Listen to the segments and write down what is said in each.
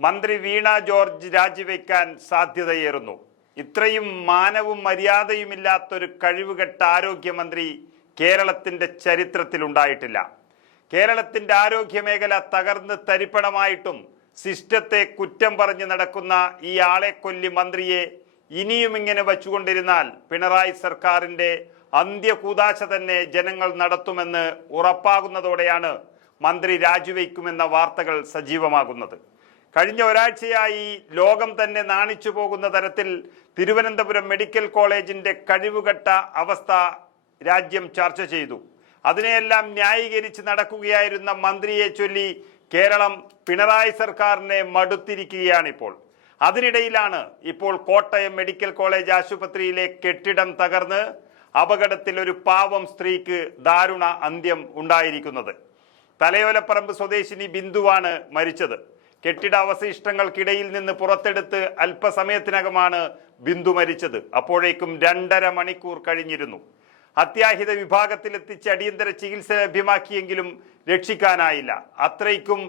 മന്ത്രി വീണ ജോർജ് രാജിവെക്കാൻ സാധ്യതയേറുന്നു. ഇത്രയും മാനവും മര്യാദയുമില്ലാത്തൊരു കഴിവുകെട്ട ആരോഗ്യമന്ത്രി കേരളത്തിന്റെ ചരിത്രത്തിലുണ്ടായിട്ടില്ല. കേരളത്തിന്റെ ആരോഗ്യ മേഖല തകർന്ന് തരിപ്പണമായിട്ടും സിസ്റ്റത്തെ കുറ്റം പറഞ്ഞു നടക്കുന്ന ഈ ആളെക്കൊല്ലി മന്ത്രിയെ ഇനിയും ഇങ്ങനെ വച്ചുകൊണ്ടിരുന്നാൽ പിണറായി സർക്കാരിന്റെ അന്ത്യകൂദാശ തന്നെ ജനങ്ങൾ നടത്തുമെന്ന് ഉറപ്പാകുന്നതോടെയാണ് മന്ത്രി രാജിവെക്കുമെന്ന വാർത്തകൾ സജീവമാകുന്നത്. കഴിഞ്ഞ ഒരാഴ്ചയായി ലോകം തന്നെ നാണിച്ചു പോകുന്ന തരത്തിൽ തിരുവനന്തപുരം മെഡിക്കൽ കോളേജിന്റെ കഴിവുകെട്ട അവസ്ഥ രാജ്യം ചർച്ച ചെയ്തു. അതിനെയെല്ലാം ന്യായീകരിച്ച് നടക്കുകയായിരുന്ന മന്ത്രിയെ ചൊല്ലി കേരളം പിണറായി സർക്കാരിനെ മടുത്തിരിക്കുകയാണിപ്പോൾ. അതിനിടയിലാണ് ഇപ്പോൾ കോട്ടയം മെഡിക്കൽ കോളേജ് ആശുപത്രിയിലെ കെട്ടിടം തകർന്ന് അപകടത്തിൽ ഒരു പാവം സ്ത്രീക്ക് ദാരുണ അന്ത്യം ഉണ്ടായിരിക്കുന്നത്. തലയോലപ്പറമ്പ് സ്വദേശിനി ബിന്ദുവാണ് മരിച്ചത്. കെട്ടിട അവശിഷ്ടങ്ങൾക്കിടയിൽ നിന്ന് പുറത്തെടുത്ത് അല്പസമയത്തിനകമാണ് ബിന്ദു മരിച്ചത്. അപ്പോഴേക്കും 2.5 മണിക്കൂർ കഴിഞ്ഞിരുന്നു. അത്യാഹിത വിഭാഗത്തിലെത്തിച്ച് അടിയന്തര ചികിത്സ ലഭ്യമാക്കിയെങ്കിലും രക്ഷിക്കാനായില്ല. അത്രയ്ക്കും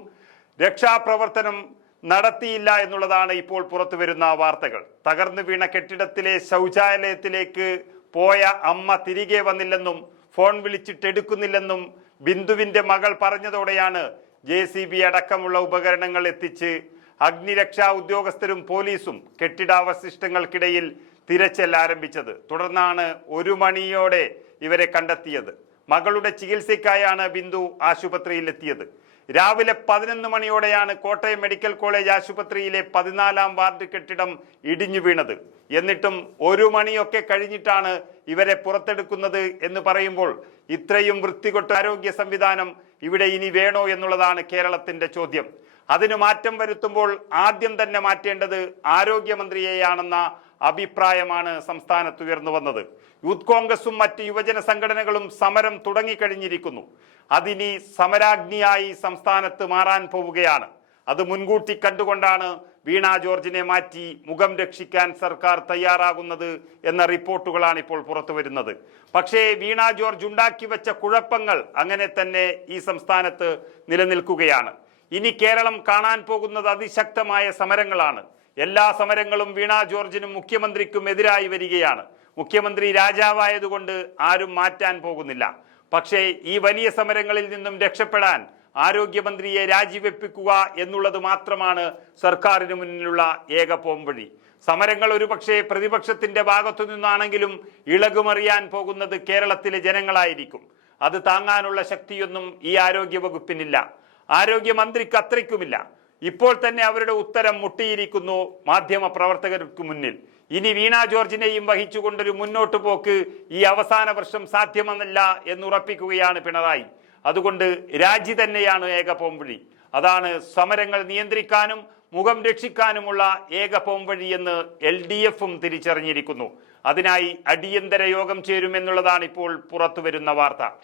രക്ഷാപ്രവർത്തനം നടത്തിയില്ല എന്നുള്ളതാണ് ഇപ്പോൾ പുറത്തു വരുന്ന വാർത്തകൾ. തകർന്നു വീണ കെട്ടിടത്തിലെ ശൗചാലയത്തിലേക്ക് പോയ അമ്മ തിരികെ വന്നില്ലെന്നും ഫോൺ വിളിച്ചിട്ടെടുക്കുന്നില്ലെന്നും ബിന്ദുവിന്റെ മകൾ പറഞ്ഞതോടെയാണ് JCB അടക്കമുള്ള ഉപകരണങ്ങൾ എത്തിച്ച് അഗ്നിരക്ഷാ ഉദ്യോഗസ്ഥരും പോലീസും കെട്ടിടാവശിഷ്ടങ്ങൾക്കിടയിൽ തിരച്ചിൽ ആരംഭിച്ചത്. തുടർന്നാണ് 1 മണിയോടെ ഇവരെ കണ്ടെത്തിയത്. മകളുടെ ചികിത്സയ്ക്കായാണ് ബിന്ദു ആശുപത്രിയിൽ എത്തിയത്. രാവിലെ 11 മണിയോടെയാണ് കോട്ടയം മെഡിക്കൽ കോളേജ് ആശുപത്രിയിലെ 14-ാം വാർഡ് കെട്ടിടം ഇടിഞ്ഞു വീണത്. എന്നിട്ടും 1 മണിയൊക്കെ കഴിഞ്ഞിട്ടാണ് ഇവരെ പുറത്തെടുക്കുന്നത് എന്ന് പറയുമ്പോൾ ഇത്രയും വൃത്തികെട്ട ആരോഗ്യ സംവിധാനം ഇവിടെ ഇനി വേണോ എന്നുള്ളതാണ് കേരളത്തിന്റെ ചോദ്യം. അതിന് മാറ്റം വരുത്തുമ്പോൾ ആദ്യം തന്നെ മാറ്റേണ്ടത് ആരോഗ്യമന്ത്രിയെയാണെന്ന അഭിപ്രായമാണ് സംസ്ഥാനത്ത് ഉയർന്നു വന്നത്. യൂത്ത് കോൺഗ്രസും മറ്റ് യുവജന സംഘടനകളും സമരം തുടങ്ങിക്കഴിഞ്ഞിരിക്കുന്നു. അതിനി സമരാഗ്നിയായി സംസ്ഥാനത്ത് മാറാൻ പോവുകയാണ്. അത് മുൻകൂട്ടി കണ്ടുകൊണ്ടാണ് വീണ ജോർജിനെ മാറ്റി മുഖം രക്ഷിക്കാൻ സർക്കാർ തയ്യാറാകുന്നത് എന്ന റിപ്പോർട്ടുകളാണ് ഇപ്പോൾ പുറത്തു വരുന്നത്. പക്ഷേ വീണ ജോർജ് ഉണ്ടാക്കി വെച്ച കുഴപ്പങ്ങൾ അങ്ങനെ തന്നെ ഈ സംസ്ഥാനത്ത് നിലനിൽക്കുകയാണ്. ഇനി കേരളം കാണാൻ പോകുന്നത് അതിശക്തമായ സമരങ്ങളാണ്. എല്ലാ സമരങ്ങളും വീണ ജോർജിനും മുഖ്യമന്ത്രിക്കും എതിരായി വരികയാണ്. മുഖ്യമന്ത്രി രാജാവായതുകൊണ്ട് ആരും മാറ്റാൻ പോകുന്നില്ല. പക്ഷേ ഈ വലിയ സമരങ്ങളിൽ നിന്നും രക്ഷപ്പെടാൻ ആരോഗ്യമന്ത്രിയെ രാജിവെപ്പിക്കുക എന്നുള്ളത് മാത്രമാണ് സർക്കാരിന് മുന്നിലുള്ള ഏക പോംവഴി. സമരങ്ങൾ ഒരുപക്ഷെ പ്രതിപക്ഷത്തിന്റെ ഭാഗത്തു നിന്നാണെങ്കിലും ഇളകുമറിയാൻ പോകുന്നത് കേരളത്തിലെ ജനങ്ങളായിരിക്കും. അത് താങ്ങാനുള്ള ശക്തിയൊന്നും ഈ ആരോഗ്യ വകുപ്പിനില്ല, ആരോഗ്യമന്ത്രിക്ക് അത്രയ്ക്കുമില്ല. ഇപ്പോൾ തന്നെ അവരുടെ ഉത്തരം മുട്ടിയിരിക്കുന്നു മാധ്യമ പ്രവർത്തകർക്ക് മുന്നിൽ. ഇനി വീണ ജോർജിനെയും വഹിച്ചുകൊണ്ടൊരു മുന്നോട്ട് പോക്ക് ഈ അവസാന വർഷം സാധ്യമല്ല എന്നുറപ്പിക്കുകയാണ് പിണറായി. അതുകൊണ്ട് രാജി തന്നെയാണ് ഏക പോംവഴി. അതാണ് സമരങ്ങൾ നിയന്ത്രിക്കാനും മുഖം രക്ഷിക്കാനുമുള്ള ഏക പോംവഴി എന്ന് LDFും തിരിച്ചറിഞ്ഞിരിക്കുന്നു. അതിനായി അടിയന്തര യോഗം ചേരുമെന്നുള്ളതാണ് ഇപ്പോൾ പുറത്തു വരുന്ന വാർത്ത.